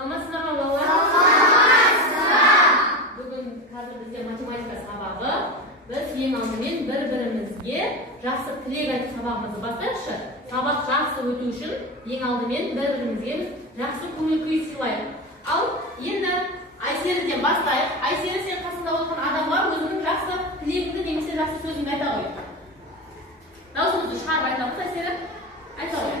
Саламатсыздар ма балалар? Бүгін қазір бізде математика сабағы. Біз ең алдымен бір-бірімізге жақсы тілек айтып сабағымызды бастайықшы. Сабақ жақсы өту үшін ең алдымен бір-бірімізге жақсы көңіл күй сыйлайық. Ал енді Айсеріден бастайық. Айсері, сен қасында отырған адамға өзіңнің жақсы тілегіңді немесе жақсы сөзіңді айта ғой. Даусыңызды шығарып айтамыз, Айсері. Айта ғой.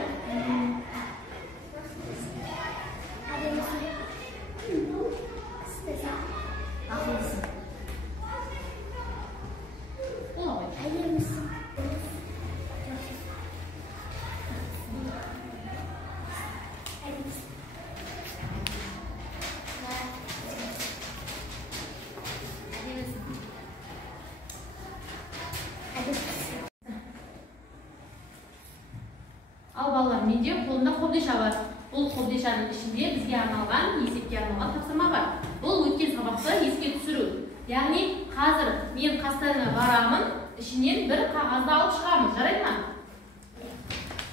Ал балалар, менде қолымда қобдиша бар. Бұл қобдишаның ішінде бізге арналған, есепке арналған тапсырма бар. Бұл өткен сабақты еске түсіру. Яғни қазір мен қастарына барамын, ішінен бір қағазды алып шығамын. Жарайды ма?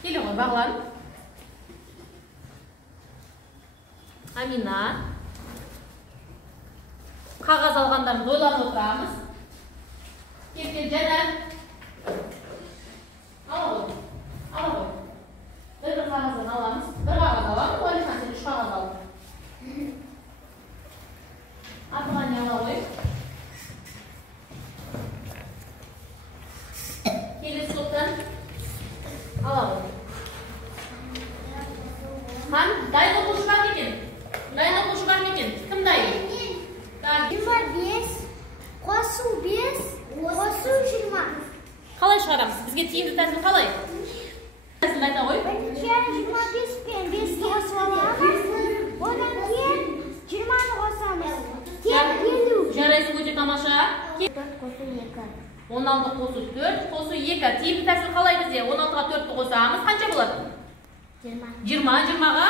Келе ғой, Бағлан. Амина. Қағаз алғандарын бойлап отырамыз. Кел, Жанар. Ала ғой. Бір қағаздан аламыз. Бір қағаз аламыз. Уәлихан, сен 3 қағаз ал. Артыған не ала ғой. Келесі топтан ала ғой. Хан, дайын оқушы бар ма екен? Кім дайын? 25 қосу 5 қосу 20. Қалай шығарамыз? Бізге тиімді тәсіл қалай? Тәсіл айта ғой. 25 пен 5-ті қосып аламыз. Одан кейін 20-ны қосамыз. Тең 50. Жарайсың, өте тамаша. 4 қосу 2. 16 қосу 4 қосу 2. Тиімді тәсіл қалай бізде? 16-ға 4-ті қосамыз. Қанша болады? 20. 20-ға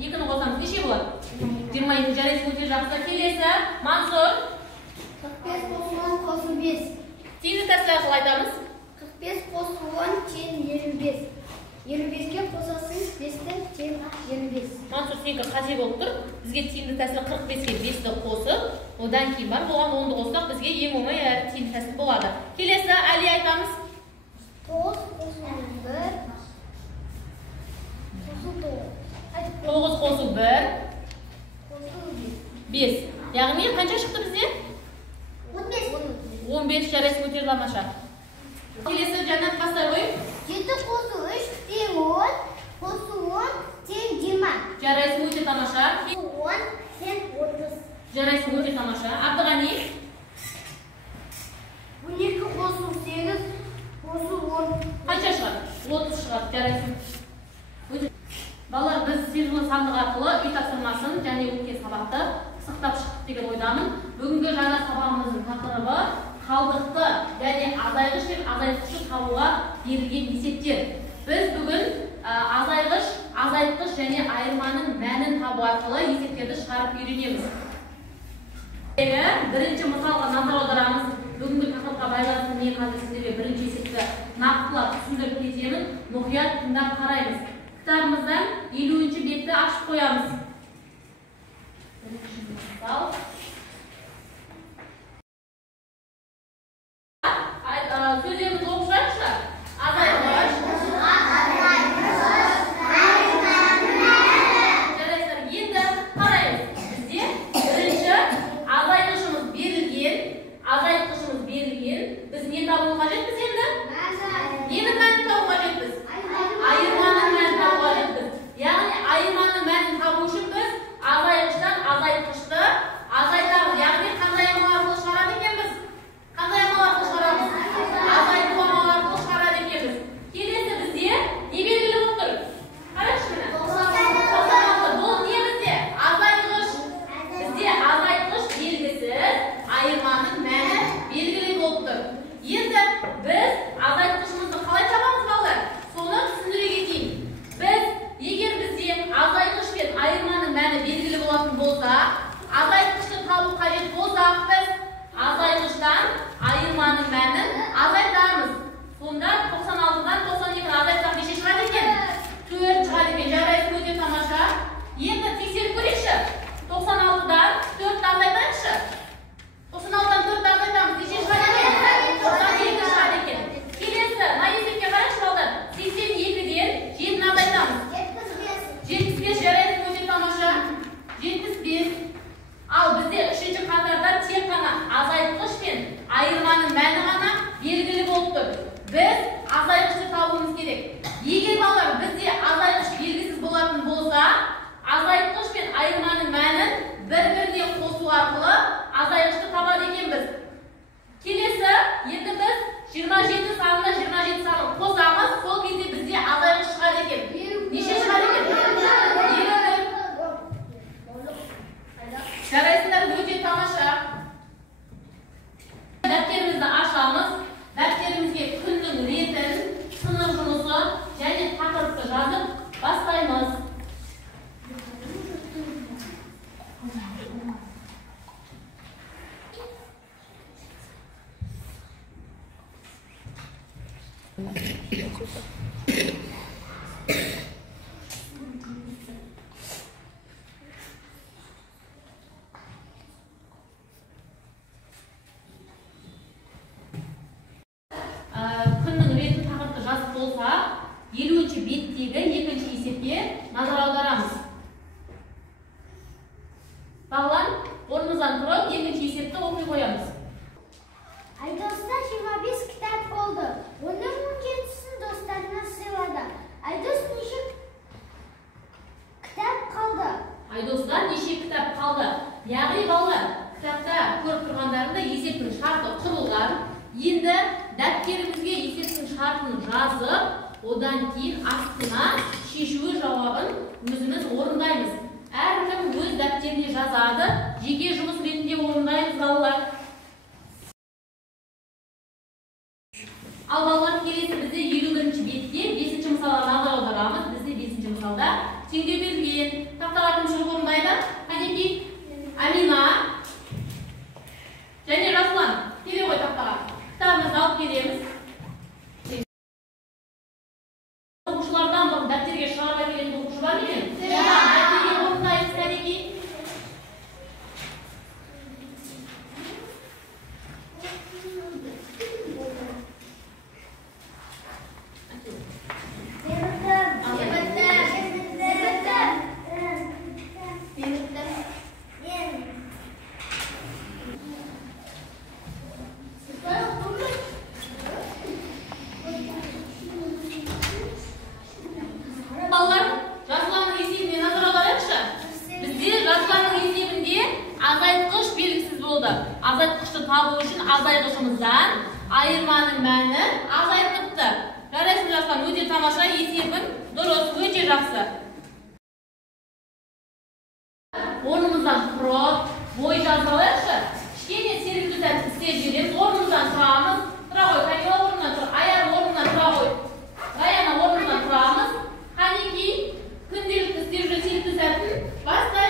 2-ні қосамыз. Неше болады? 22. Жарайсың, өте жақсы. Келесі, Мансұр. 45 қосу 10 қосу 5. Тиімді тәсіл арқылы айтамыз. 45 қосу 10 тең 25. 25-ке қосасың 5-тен тең 25. Мансұр, сенікі қате болып тұр. Бізге тиімді тәсіл 45-ке 5-ті қосып, одан кейін бар болған 10-ды қоссақ, бізге ең оңай әрі тиімді тәсіл болады. Келесі, Әли айтамыз. 9 қосу 1 9 қосу 1 5. Яғни қанша шықты бізде? 15. Жарайсың, өте тамаша. Келесі, Жанат бастай ғой. 7 қосу 3 тең 10 қосу 10 тең 20. Жарайсың, өте тамаша. 10 тең 30. Жарайсың, өте тамаша. Абдығани. 12 қосу 8 қосу 10. Қанша шығады? 30 шығады. Жарайсың. Балалар, біз сержулы сандық арқылы үй тапсырмасын және өткен сабақты пысықтап шықтық деген ойдамын. Бүгінгі жаңа сабағымыздың тақырыбы қалдықты және азайғыш пен азайтқышты табуға берілген есептер. Біз бүгін азайғыш, азайтқыш және айырманың мәнін табу арқылы есептерді шығарып үйренеміз. Бірінші мысалға назар аударамыз. Бүгінгі тақырыпқа байланысты мен қазір сіздерге бірінші есепті нақтылап түсіндіріп кетемін. Мұқият тыңдап қараймыз. Кітабымыздан 50-ші бетті ашып қоямыз. Сөздерімізді оқып шығайықшы. Азайғыш. Жарайсыздар, енді қараймыз. Бізде бірінші азайғышымыз берілген, азайтқышымыз берілген. Біз не табу қажетпіз енді? Ненің мәнін табу қажетпіз? Айырманың мәнін табу қажетпіз. Яғни айырманың мәнін табу ayırmanın мәнін bir-birine қосу арқылы азайғышты табады екенбіз. Келесі, енді біз 27 санына 27 санын қосамыз, сол кезде бізде азайғыш шығады екен. Неше шығады екен? 20. Жарайсыздар, өте тамаша. Дәптерімізді ашамыз. Дәптерімізге күннің ретін, сынып жұмысы және тақырыпты жазып бастаймыз. Күннің ретін тақырыпты жазып болса, 50-ші беттегі екінші есепке назар аударамыз. Бағлан, орнымыздан тұрып, екінші есепті оқи қоямыз. Айдос'та 25 kitap oldu. Onun 17'sini dostlarına sığladı. Aydos nеше kitap kaldı? Айдоста неше кітап қалды? Яғни балалар, кітапта көріп тұрғандарында есептің шарты құрылған. Енді дәптерімізге есептің шартын жазып, одан кейін астына шешуі жауабын өзіміз орындаймыз. Әркім өз дәптеріне жазады, жеке жұмыс ретінде орындаймыз балалар. Ал балалар, келесі бізде 51-ші бетте 5-ші мысалға назар аударамыз. Бізде 5-ші мысалда теңдеу берілген. Тақтаға кім шығып орындайды? Қанекей, Амина және Жасұлан. Келе ғой тақтаға. Кітабымызды алып келеміз. Оқушылардан бұрын дәптерге шығарып келетін оқушы бар ме? Дәптерге орындаймыз, Қанекей. Балалар, Жасұланның есебіне назар аударайықшы. Бізде Жасұланның есебінде азайтқыш белгісіз болды. Азайтқышты табу үшін азайғышымыздан айырманың мәнін азайтыпты. Жарайсың Жасұлан, өте тамаша, есебің дұрыс, өте жақсы. Орнымыздан тұрып, бой жазып алайықшы. Кішкене сергіту сәтін істеп жібереміз. Орнымыздан тұрамыз. Тұра ғой, Камила орнынан тұр. Аяғы орнынан тұра ғой. Раяна орнынан тұрамыз. Қанекей, күнделікті істеп жүрген сергіту сәтін бастаймыз.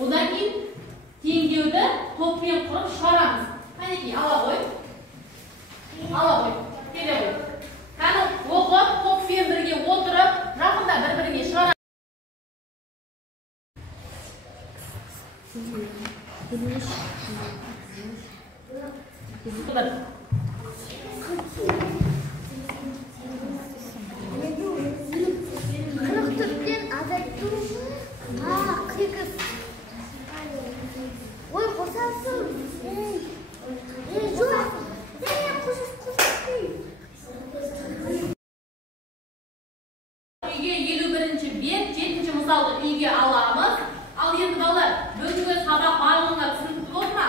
Одан кейін теңдеуді топпен құрып шығарамыз. Қанекей, ала ғой. Ала ғой. Келе ғой. Қаны оқып, топпен бірге отырып, жақында бір-біріне шығарамыз. Үйге 51-ші бет, 7-ші мысалды үйге аламыз. Ал енді балалар, бүгінгі сабақ барлығына түсінікті болды ма?